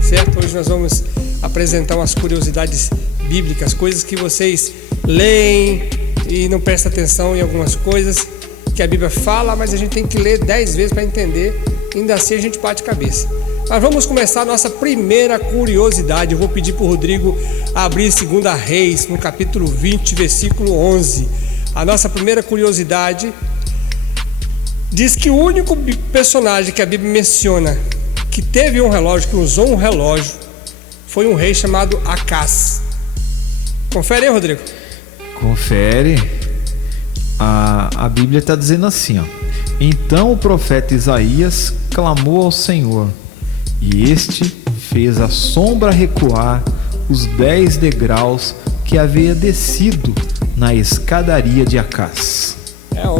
Certo? Hoje nós vamos apresentar umas curiosidades bíblicas, coisas que vocês leem e não prestam atenção em algumas coisas que a Bíblia fala, mas a gente tem que ler 10 vezes para entender, ainda assim a gente bate cabeça. Mas vamos começar a nossa primeira curiosidade. Eu vou pedir para o Rodrigo abrir 2 Reis, no capítulo 20, versículo 11. A nossa primeira curiosidade diz que o único personagem que a Bíblia menciona que teve um relógio, que usou um relógio, foi um rei chamado Acás. Confere aí, Rodrigo. Confere. A Bíblia está dizendo assim, ó: então o profeta Isaías clamou ao Senhor, e este fez a sombra recuar os 10 degraus que havia descido na escadaria de Acás.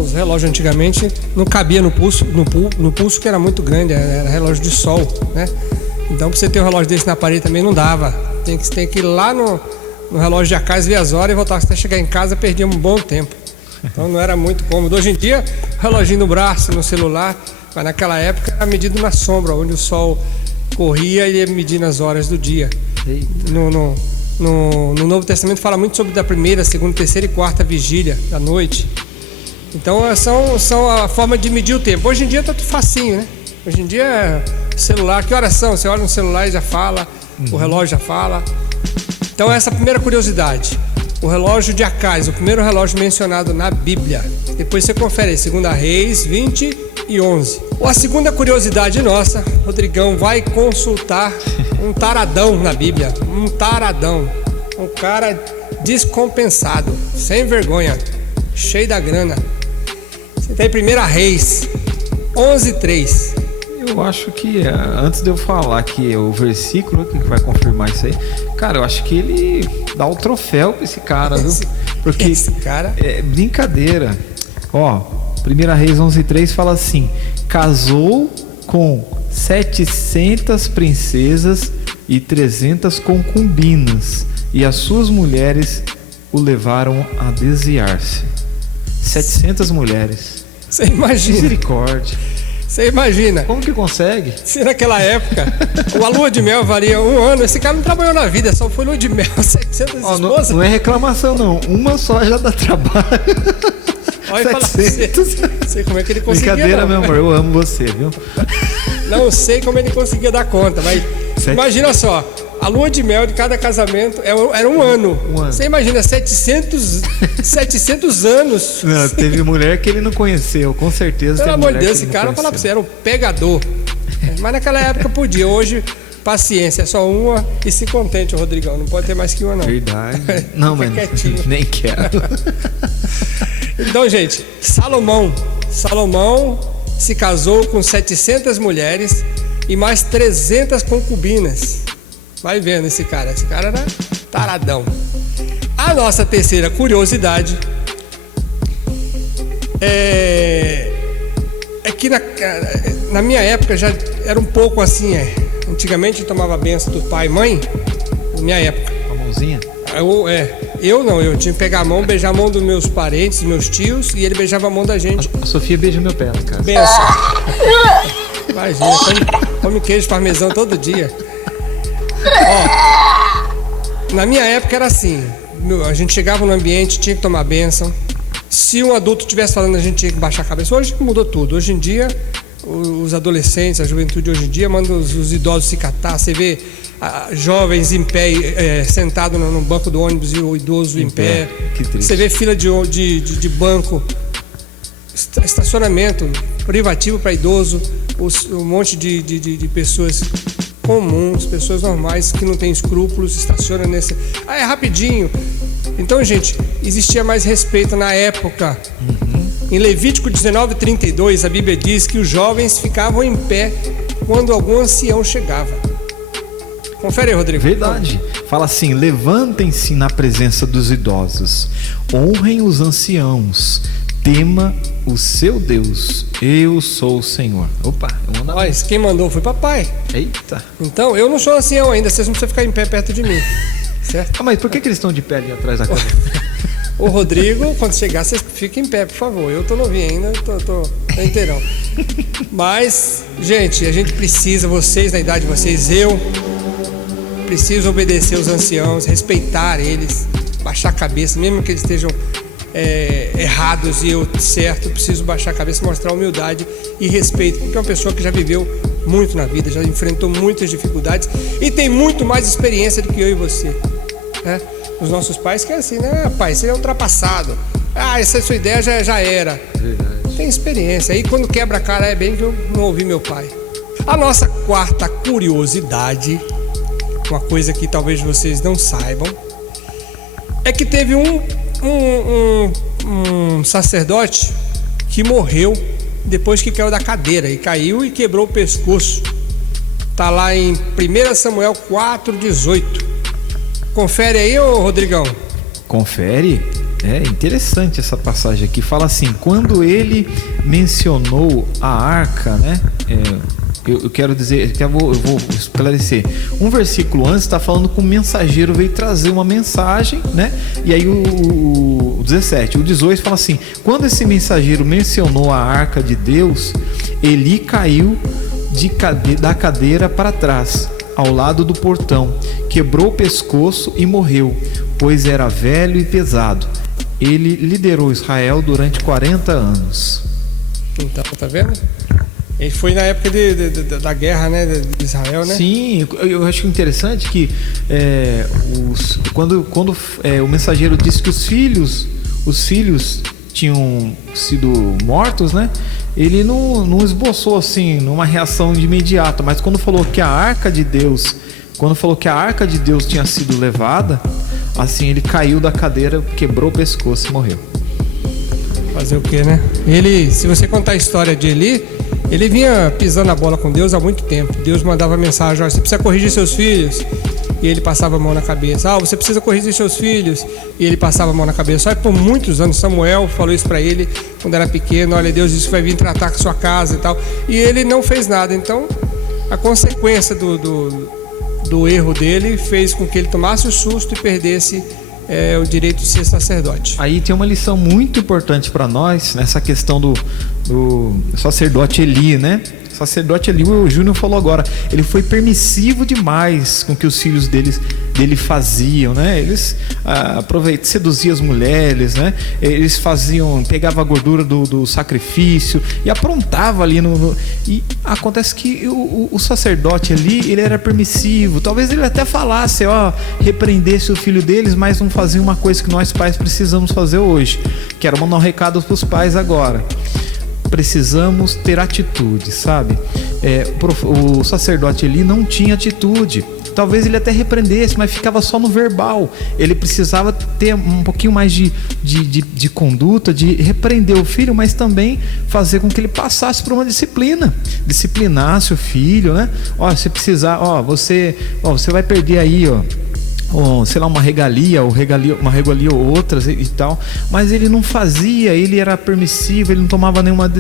Os relógios antigamente não cabia no pulso que era muito grande, era relógio de sol, né? Então para você ter um relógio desse na parede também não dava. Tem que ir lá no relógio de Acás, ver as horas e voltar. Até chegar em casa perdia um bom tempo. Então não era muito cômodo. Hoje em dia, reloginho no braço, no celular, mas naquela época era medido na sombra, onde o sol corria e ia medindo as horas do dia. No Novo Testamento fala muito sobre da primeira, segunda, terceira e quarta vigília da noite. Então são a forma de medir o tempo. Hoje em dia tá tudo facinho, né? Hoje em dia celular, que horas são? Você olha no celular e já fala, o relógio já fala. Então essa é a primeira curiosidade. O relógio de Acás, o primeiro relógio mencionado na Bíblia. Depois você confere aí, 2 Reis 20 e 11. A segunda curiosidade nossa, Rodrigão vai consultar um taradão na Bíblia. Um taradão. Um cara descompensado, sem vergonha, cheio da grana. Você tem 1 Reis 11:3. Eu acho que, antes de eu falar que é o versículo que vai confirmar isso aí, cara, eu acho que ele dá o troféu pra esse cara, viu? Porque esse cara é brincadeira. Ó, 1 Reis 11:3 fala assim: casou com 700 princesas e 300 concubinas, e as suas mulheres o levaram a desviar-se. 700 mulheres. Você imagina? Misericórdia. Você imagina? Como que consegue? Se naquela época a lua de mel valia 1 ano, esse cara não trabalhou na vida, só foi lua de mel, 700 esposas. Não é reclamação não, uma só já dá trabalho. Olha, 700. Não sei como é que ele conseguia. Brincadeira, não, meu amor, eu amo você, viu? Não sei como ele conseguia dar conta, mas imagina só, a lua de mel de cada casamento era 1 ano. Você imagina 700 anos. Não, teve mulher que ele não conheceu, com certeza. Pelo amor de Deus, esse cara, falar pra você, era um pegador. Mas naquela época podia, hoje, paciência, é só uma e se contente, o Rodrigão. Não pode ter mais que uma, não. Verdade. Não, mas nem quero. Então, gente, Salomão se casou com 700 mulheres e mais 300 concubinas. Vai vendo esse cara era taradão. A nossa terceira curiosidade é que na minha época já era um pouco assim, antigamente eu tomava a benção do pai e mãe, na minha época. A mãozinha? Eu tinha que pegar a mão, beijar a mão dos meus parentes, dos meus tios, e ele beijava a mão da gente. A Sofia beija meu pé lá em casa. Benção. Imagina, come queijo parmesão todo dia. Ó, na minha época era assim, a gente chegava no ambiente, tinha que tomar bênção. Se um adulto estivesse falando, a gente tinha que baixar a cabeça. Hoje mudou tudo. Hoje em dia, os adolescentes, a juventude hoje em dia, mandam os idosos se catar. Você vê jovens em pé, sentado no banco do ônibus e o idoso em pé. Você vê fila de banco, estacionamento privativo para idoso, um monte de pessoas comuns, pessoas normais que não têm escrúpulos, estacionam nesse. É rapidinho. Então, gente, existia mais respeito na época. Em Levítico 19:32, a Bíblia diz que os jovens ficavam em pé quando algum ancião chegava. Confere aí, Rodrigo. Verdade. Fala assim: levantem-se na presença dos idosos, honrem os anciãos, tema o seu Deus, eu sou o Senhor. Opa, eu mando. Olha, quem mandou foi papai. Eita. Então, eu não sou ancião ainda, vocês não precisam ficar em pé perto de mim. Certo? Mas por que eles estão de pé ali atrás da câmera? O Rodrigo, quando chegar, vocês fiquem em pé, por favor. Eu tô novinho ainda, tô inteirão. Mas, gente, a gente precisa, vocês, na idade de vocês, eu preciso obedecer os anciãos, respeitar eles, baixar a cabeça, mesmo que eles estejam errados e eu certo, preciso baixar a cabeça, mostrar humildade e respeito, porque é uma pessoa que já viveu muito na vida, já enfrentou muitas dificuldades e tem muito mais experiência do que eu e você, né? Os nossos pais que é assim, né? Pai, você é ultrapassado. Essa sua ideia já era. Verdade. Tem experiência. Aí quando quebra a cara, é bem que eu não ouvi meu pai. A nossa quarta curiosidade, uma coisa que talvez vocês não saibam, é que teve um sacerdote que morreu depois que caiu da cadeira. E caiu e quebrou o pescoço. Tá lá em 1 Samuel 4:18. Confere aí, ô Rodrigão. Confere? É interessante essa passagem aqui. Fala assim: quando ele mencionou a arca, né? Eu quero dizer, eu vou esclarecer. Um versículo antes está falando que o mensageiro veio trazer uma mensagem, né? E aí o 17, o 18 fala assim: quando esse mensageiro mencionou a arca de Deus, Eli caiu da cadeira para trás, ao lado do portão, quebrou o pescoço e morreu, pois era velho e pesado. Ele liderou Israel durante 40 anos. Então, tá vendo? Ele foi na época da guerra, né, de Israel, né? Sim, eu acho interessante que quando o mensageiro disse que os filhos tinham sido mortos, né? Ele não esboçou assim numa reação de imediata, mas quando falou que a arca de Deus tinha sido levada, assim, ele caiu da cadeira, quebrou o pescoço e morreu. Fazer o quê, né? Ele, se você contar a história de Eli, ele vinha pisando a bola com Deus há muito tempo. Deus mandava mensagem: olha, você precisa corrigir seus filhos. E ele passava a mão na cabeça. Você precisa corrigir seus filhos. E ele passava a mão na cabeça. Por muitos anos, Samuel falou isso para ele quando era pequeno: olha, Deus disse que vai vir tratar com a sua casa e tal. E ele não fez nada. Então, a consequência do erro dele fez com que ele tomasse o susto e perdesse o direito de ser sacerdote. Aí tem uma lição muito importante para nós nessa questão do sacerdote Eli, né? O sacerdote Eli, o Júnior falou agora, ele foi permissivo demais com que os filhos dele faziam, né? Eles seduziam as mulheres, né? Eles pegavam a gordura do sacrifício e aprontavam ali e acontece que o sacerdote ali, ele era permissivo. Talvez ele até falasse, repreendesse o filho deles, mas não fazia uma coisa que nós pais precisamos fazer hoje, que era mandar um recado para os pais agora. Precisamos ter atitude, sabe? O sacerdote Eli não tinha atitude. Talvez ele até repreendesse, mas ficava só no verbal. Ele precisava ter um pouquinho mais de conduta, de repreender o filho, mas também fazer com que ele passasse por uma disciplina. Disciplinasse o filho, né? Se precisar, você vai perder aí, sei lá, uma regalia ou outras e tal, mas ele não fazia, ele era permissivo, ele não tomava nenhuma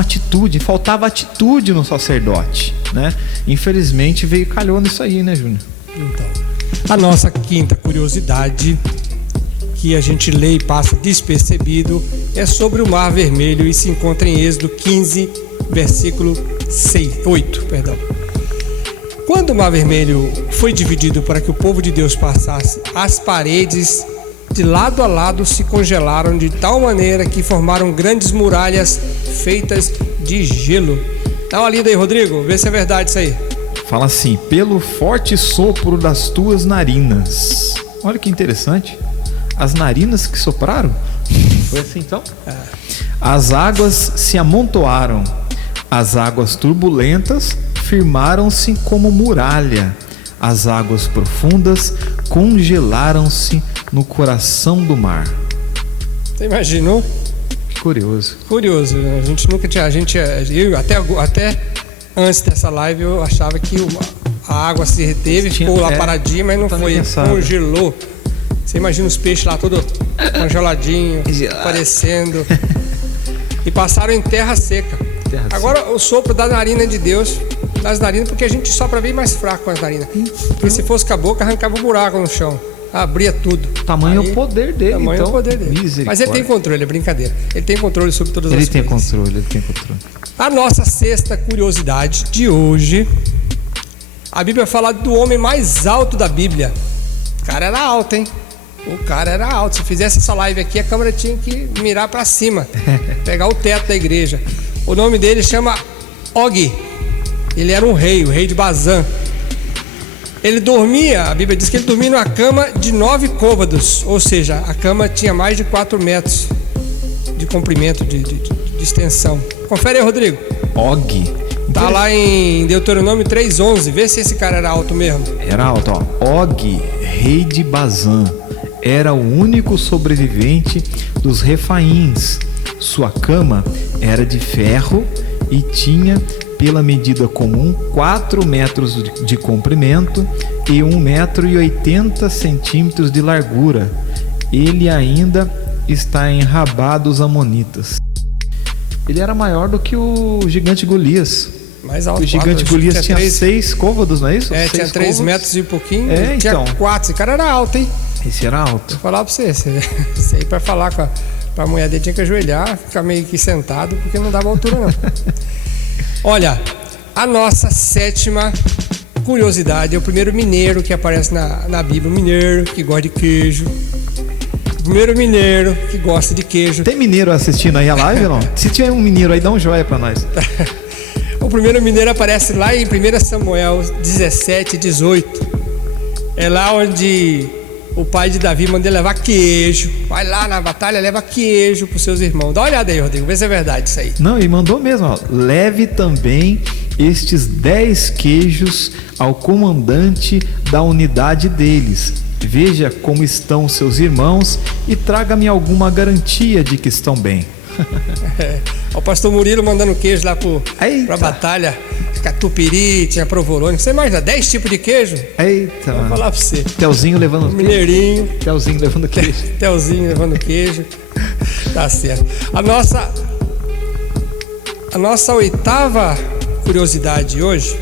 atitude, faltava atitude no sacerdote, né? Infelizmente calhou nisso aí, né, Júnior? Então, a nossa quinta curiosidade, que a gente lê e passa despercebido, é sobre o Mar Vermelho e se encontra em Êxodo 15, versículo 8. Quando o Mar Vermelho foi dividido para que o povo de Deus passasse, as paredes de lado a lado se congelaram de tal maneira que formaram grandes muralhas feitas de gelo. Dá uma lida aí, Rodrigo, vê se é verdade isso aí. Fala assim: pelo forte sopro das tuas narinas. Olha que interessante. As narinas que sopraram? Foi assim então? As águas se amontoaram, as águas turbulentas firmaram-se como muralha, as águas profundas congelaram-se no coração do mar. Você imaginou? Que curioso. Curioso, né? A gente nunca tinha, eu até antes dessa live eu achava que a água se reteve, ficou lá paradinha, mas não foi, congelou. Você imagina os peixes lá todo congeladinho, aparecendo. E passaram em terra seca. Agora o sopro da narina de Deus, das narinas, porque a gente sopra bem mais fraco com as narinas. Porque se fosse com a boca, arrancava um buraco no chão. abria tudo. Tamanho o poder dele, tamanho então. O poder dele. Mas ele tem controle, é brincadeira. Ele tem controle sobre todas as coisas. Ele tem controle. A nossa sexta curiosidade de hoje, a Bíblia fala do homem mais alto da Bíblia. O cara era alto, hein? O cara era alto. Se fizesse essa live aqui, a câmera tinha que mirar para cima, pegar o teto da igreja. O nome dele chama Og. Ele era um rei, o rei de Bazã. Ele dormia, a Bíblia diz que ele dormia numa cama de 9 côvados, ou seja, a cama tinha mais de 4 metros de comprimento, de extensão. Confere aí, Rodrigo. Og. Tá lá em Deuteronômio 3:11. Vê se esse cara era alto mesmo. Era alto, ó. Og, rei de Bazã, era o único sobrevivente dos Refaíns. Sua cama era de ferro e tinha, pela medida comum, 4 metros de comprimento e 1,80 m de largura. Ele ainda está em Rabá dos Amonitas. Ele era maior do que o gigante Golias. Mais alto. O gigante Golias tinha 6 côvados, não é isso? É, tinha 3 metros e pouquinho. Tinha então. 4. Esse cara era alto, hein? Esse era alto. Vou falar pra você. Isso aí pra falar pra mulher dele tinha que ajoelhar, ficar meio que sentado, porque não dava altura, não. Olha, a nossa sétima curiosidade é o primeiro mineiro que aparece na Bíblia. Um mineiro que gosta de queijo. Primeiro mineiro que gosta de queijo. Tem mineiro assistindo aí a live ou não? Se tiver um mineiro aí, dá um joia pra nós. O primeiro mineiro aparece lá em 1 Samuel 17:18. É lá onde o pai de Davi manda ele levar queijo. Vai lá na batalha, leva queijo pros seus irmãos. Dá uma olhada aí, Rodrigo, vê se é verdade isso aí. Não, e mandou mesmo, ó. Leve também estes 10 queijos ao comandante da unidade deles. Veja como estão seus irmãos e traga-me alguma garantia de que estão bem. O pastor Murilo mandando queijo lá pra batalha. Catupiry, tinha provolone. Você imagina, 10 tipos de queijo? Eita. Vou falar pra você. Telzinho levando mineirinho. Telzinho levando queijo. Telzinho levando queijo. Tá certo. A nossa oitava curiosidade hoje,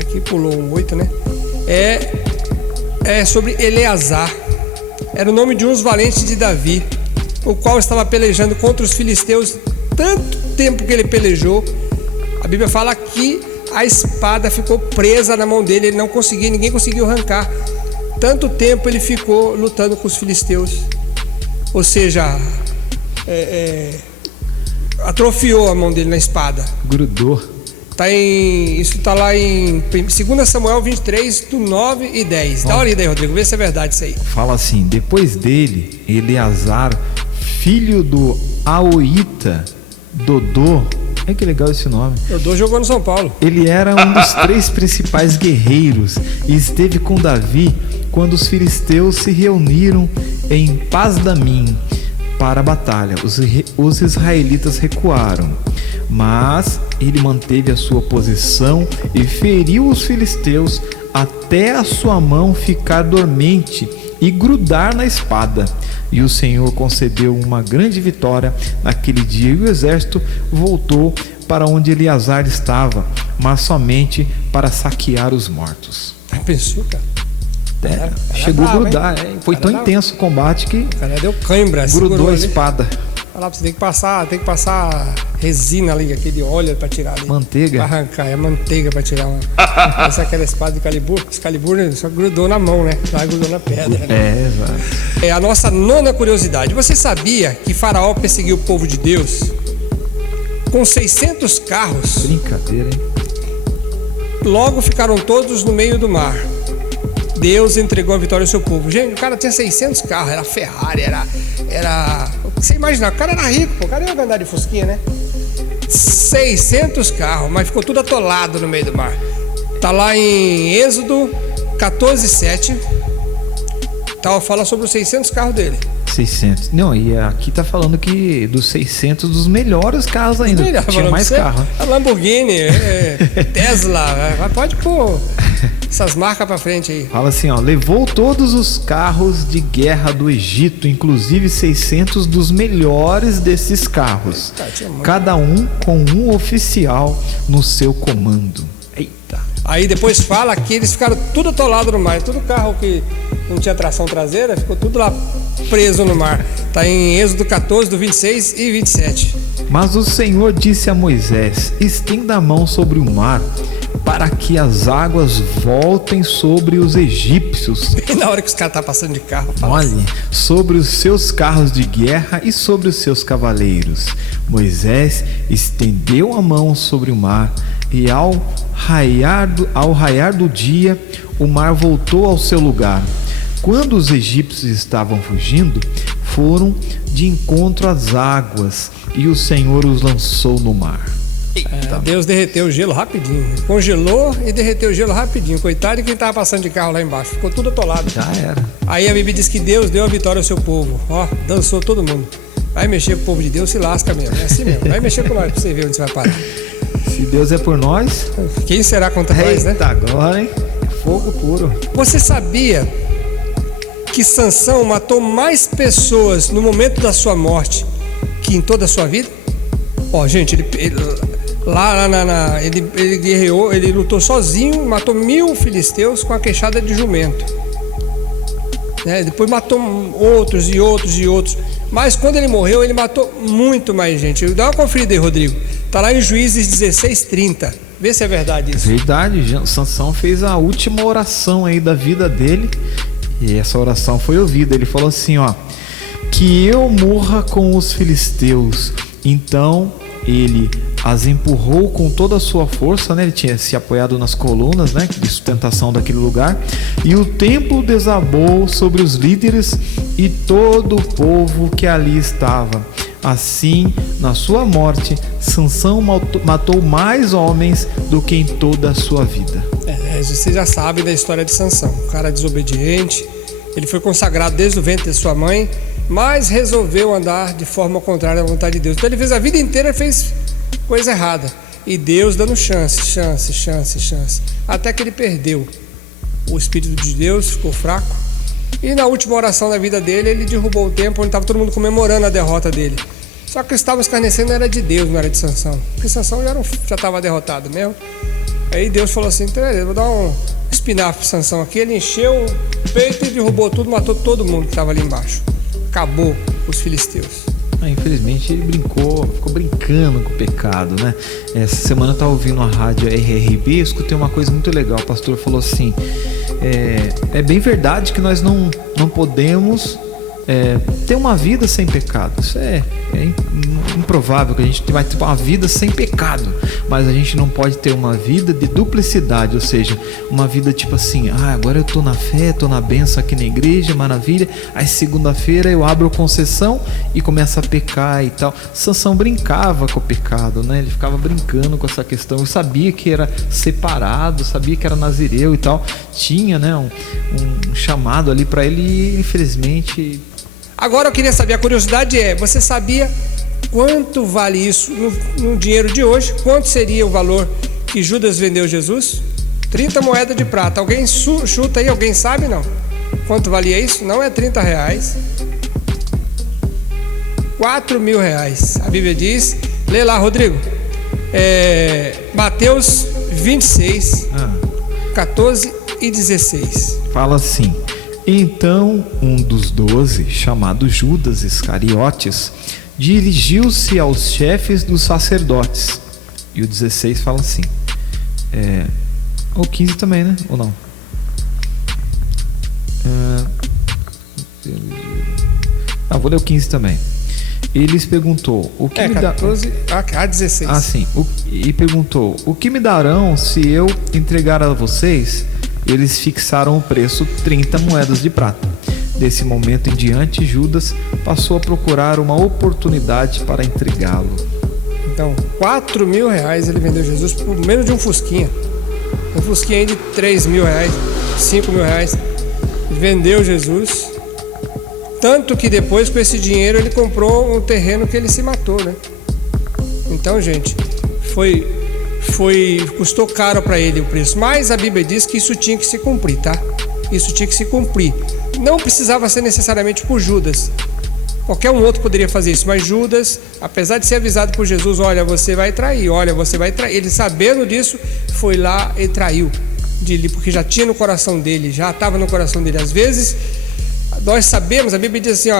aqui pulou um 8, né? É sobre Eleazar. Era o nome de um dos valentes de Davi, o qual estava pelejando contra os filisteus. Tanto tempo que ele pelejou, a Bíblia fala que a espada ficou presa na mão dele, ele não conseguia, ninguém conseguiu arrancar. Tanto tempo ele ficou lutando com os filisteus, ou seja, atrofiou a mão dele na espada. Grudou. Isso tá lá em 2 Samuel 23, do 9 e 10. Dá uma olhada aí, Rodrigo, vê se é verdade isso aí. Fala assim: depois dele, Eleazar, filho do Aoíta, Dodô. É que legal esse nome. Dodô jogou no São Paulo. Ele era um dos 3 principais guerreiros e esteve com Davi quando os filisteus se reuniram em Pasdamim para a batalha. Os israelitas recuaram, mas ele manteve a sua posição e feriu os filisteus até a sua mão ficar dormente e grudar na espada. E o Senhor concedeu uma grande vitória naquele dia, e o exército voltou para onde Eleazar estava, mas somente para saquear os mortos. Pensou, cara? Chegou a grudar, foi tão intenso o combate que o cara deu cãibra, grudou a espada. Falar pra você, tem que passar resina ali, aquele óleo pra tirar ali. Manteiga? Pra arrancar, manteiga pra tirar uma. Essa é aquela espada de Excalibur, né? Só grudou na mão, né? Lá grudou na pedra. Né? Exato. A nossa nona curiosidade. Você sabia que Faraó perseguiu o povo de Deus com 600 carros? Brincadeira, hein? Logo ficaram todos no meio do mar. Deus entregou a vitória ao seu povo. Gente, o cara tinha 600 carros, era Ferrari, era... Você imagina, o cara era rico, o cara ia andar de fusquinha, né? 600 carros, mas ficou tudo atolado no meio do mar. Tá lá em Êxodo 14:7. Fala sobre os 600 carros dele. 600. Não, e aqui tá falando que dos 600 dos melhores carros ainda. Tinha mais carro. A Lamborghini, Tesla, pode pôr essas marcas pra frente aí. Fala assim, ó: levou todos os carros de guerra do Egito, inclusive 600 dos melhores desses carros, cada um com um oficial no seu comando. Eita. Aí depois fala que eles ficaram tudo atolados no mar. Todo carro que não tinha tração traseira ficou tudo lá preso no mar. Está em Êxodo 14, do 26 e 27. Mas o Senhor disse a Moisés: estenda a mão sobre o mar, para que as águas voltem sobre os egípcios. E na hora que os caras estão passando de carro, olhe, sobre os seus carros de guerra e sobre os seus cavaleiros. Moisés estendeu a mão sobre o mar, e ao raiar do dia, o mar voltou ao seu lugar. Quando os egípcios estavam fugindo, foram de encontro às águas, e o Senhor os lançou no mar. Deus derreteu o gelo rapidinho. Congelou e derreteu o gelo rapidinho. Coitado de quem estava passando de carro lá embaixo. Ficou tudo atolado. Já era. Aí a Bíblia diz que Deus deu a vitória ao seu povo. Ó, dançou todo mundo. Vai mexer com o povo de Deus, se lasca mesmo. É assim mesmo. Vai mexer com nós pra você ver onde você vai parar. Se Deus é por nós, quem será contra nós, né? Eita, agora, hein? Fogo puro. Você sabia que Sansão matou mais pessoas no momento da sua morte que em toda a sua vida? Ó, gente, ele guerreou, ele lutou sozinho, matou 1000 filisteus com a queixada de jumento. Depois matou outros e outros e outros. Mas quando ele morreu, ele matou muito mais gente. Dá uma conferida aí, Rodrigo. Tá lá em Juízes 16:30. Vê se é verdade isso. Verdade, Sansão fez a última oração aí da vida dele. E essa oração foi ouvida. Ele falou assim, ó: que eu morra com os filisteus. Então ele as empurrou com toda a sua força, né? Ele tinha se apoiado nas colunas, né, de sustentação daquele lugar, e o templo desabou sobre os líderes e todo o povo que ali estava. Assim, na sua morte, Sansão matou mais homens do que em toda a sua vida. Você já sabe da história de Sansão, um cara desobediente. Ele foi consagrado desde o ventre de sua mãe, mas resolveu andar de forma contrária à vontade de Deus. Então ele fez a vida inteira, fez coisa errada, e Deus dando chance, até que ele perdeu. O Espírito de Deus ficou fraco, e na última oração da vida dele, ele derrubou o templo onde estava todo mundo comemorando a derrota dele. Só que estava escarnecendo, era de Deus, não era de Sansão, porque Sansão já estava derrotado mesmo. Aí Deus falou assim: então, vou dar um espinafre para Sansão aqui. Ele encheu o peito e derrubou tudo, matou todo mundo que estava ali embaixo. Acabou os filisteus. Infelizmente ele ficou brincando com o pecado, né? Essa semana eu estava ouvindo a rádio RRB, escutei uma coisa muito legal. O pastor falou assim: é bem verdade que nós não podemos ter uma vida sem pecado. Isso é improvável que a gente vai ter uma vida sem pecado, mas a gente não pode ter uma vida de duplicidade, ou seja, uma vida tipo assim: agora eu tô na fé, tô na bênção aqui na igreja, maravilha, aí segunda-feira eu abro concessão e começo a pecar e tal. Sansão brincava com o pecado, né? Ele ficava brincando com essa questão. Eu sabia que era separado, sabia que era nazireu e tal, tinha, né, um chamado ali para ele, e infelizmente... Agora eu queria saber, a curiosidade você sabia quanto vale isso no dinheiro de hoje? Quanto seria o valor que Judas vendeu Jesus? 30 moedas de prata. Alguém chuta aí? Alguém sabe, não? Quanto valia isso? Não é 30 reais. 4.000 reais. A Bíblia diz, lê lá, Rodrigo. Mateus 26, 14 e 16. Fala assim: então um dos 12, chamado Judas Iscariotes, dirigiu-se aos chefes dos sacerdotes. E o 16 fala assim, ou 15 também, né? Ou não? Vou ler o 15 também. Eles perguntou: o que me 14, 16. Sim. E perguntou: o que me darão se eu entregar a vocês? Eles fixaram o preço 30 moedas de prata. Desse momento em diante, Judas passou a procurar uma oportunidade para entregá-lo. Então, 4.000 reais ele vendeu Jesus por menos de um fusquinha. Um fusquinha aí de 3.000 reais, 5.000 reais. Ele vendeu Jesus. Tanto que depois, com esse dinheiro, ele comprou um terreno que ele se matou, né? Então, gente, custou caro para ele o preço, mas a Bíblia diz que isso tinha que se cumprir, tá? Isso tinha que se cumprir. Não precisava ser necessariamente por Judas, Qualquer um outro poderia fazer isso, mas Judas, apesar de ser avisado por Jesus, olha, você vai trair, ele sabendo disso, foi lá e traiu, porque já tinha no coração dele, já estava no coração dele. Às vezes, nós sabemos, a Bíblia diz assim,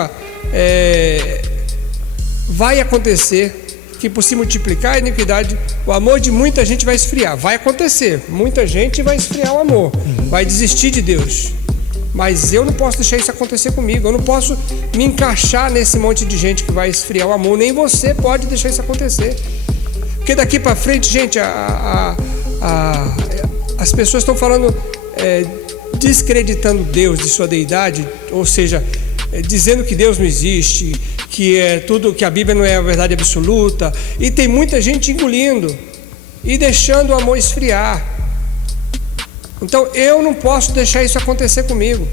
vai acontecer que por se multiplicar a iniquidade, o amor de muita gente vai esfriar, vai acontecer, muita gente vai esfriar o amor, vai desistir de Deus. Mas eu não posso deixar isso acontecer comigo. Eu não posso me encaixar nesse monte de gente que vai esfriar o amor. Nem você pode deixar isso acontecer. Porque daqui para frente, gente, as pessoas estão falando, descreditando Deus de sua deidade, ou seja, dizendo que Deus não existe, que tudo, que a Bíblia não é a verdade absoluta. E tem muita gente engolindo e deixando o amor esfriar. Então eu não posso deixar isso acontecer comigo,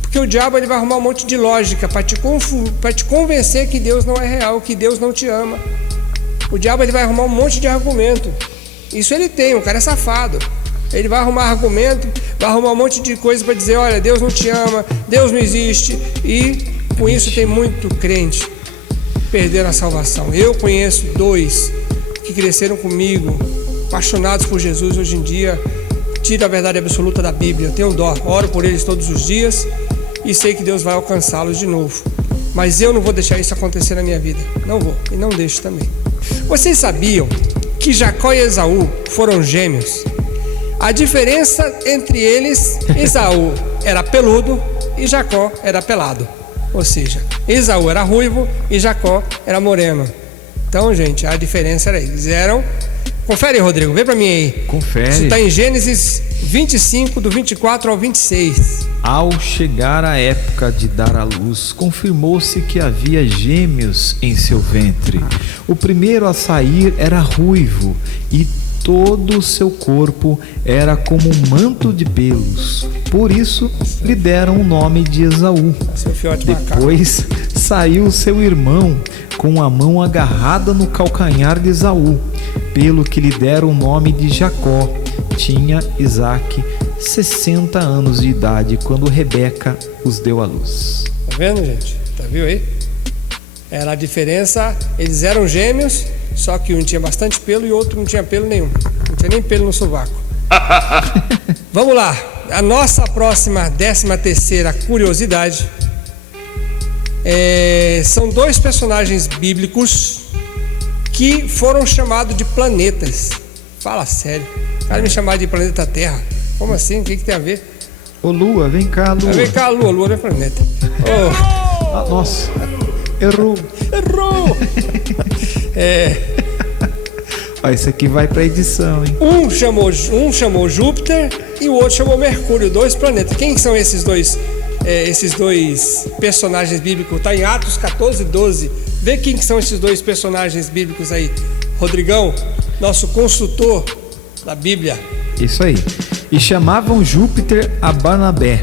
porque o diabo ele vai arrumar um monte de lógica para te convencer que Deus não é real, que Deus não te ama. O diabo ele vai arrumar um monte de argumento. Isso ele tem, o cara é safado. Ele vai arrumar argumento, vai arrumar um monte de coisa para dizer, olha, Deus não te ama, Deus não existe. E com isso tem muito crente perderam a salvação. Eu conheço 2 que cresceram comigo, apaixonados por Jesus hoje em dia, tira a verdade absoluta da Bíblia. Eu tenho dó, oro por eles todos os dias e sei que Deus vai alcançá-los de novo. Mas eu não vou deixar isso acontecer na minha vida. Não vou, e não deixo também. Vocês sabiam que Jacó e Esaú foram gêmeos? A diferença entre eles, Esaú era peludo e Jacó era pelado. Ou seja, Esaú era ruivo e Jacó era moreno. Então, gente, a diferença era eles eram... Confere, Rodrigo, vê para mim aí. Confere. Isso está em Gênesis 25, do 24 ao 26. Ao chegar a época de dar à luz, confirmou-se que havia gêmeos em seu ventre. O primeiro a sair era ruivo e todo o seu corpo era como um manto de pelos. Por isso lhe deram o nome de Esaú. Depois saiu seu irmão com a mão agarrada no calcanhar de Esaú, pelo que lhe deram o nome de Jacó. Tinha Isaque 60 anos de idade quando Rebeca os deu à luz. Tá vendo, gente? Tá viu aí? Era a diferença, eles eram gêmeos, só que um tinha bastante pelo e o outro não tinha pelo nenhum. Não tinha nem pelo no sovaco. Vamos lá, a nossa próxima 13ª curiosidade são 2 personagens bíblicos que foram chamados de planetas. Fala sério, o cara me chamar de planeta Terra, como assim? O que tem a ver? Ô Lua, vem cá, Lua. Vem cá, Lua não é planeta. Nossa, errou. Isso aqui vai pra edição, hein? Um chamou Júpiter e o outro chamou Mercúrio, 2 planetas. Quem são esses dois personagens bíblicos? Está em Atos 14, 12. Vê quem são esses 2 personagens bíblicos aí. Rodrigão, nosso consultor da Bíblia. Isso aí. E chamavam Júpiter a Barnabé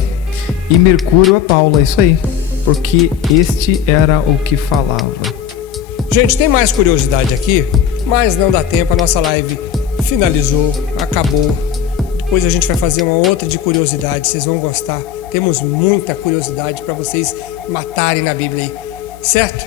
e Mercúrio a Paulo. Isso aí. Porque este era o que falava. Gente, tem mais curiosidade aqui, mas não dá tempo. A nossa live finalizou, acabou. Depois a gente vai fazer uma outra de curiosidade, vocês vão gostar. Temos muita curiosidade para vocês matarem na Bíblia aí, certo?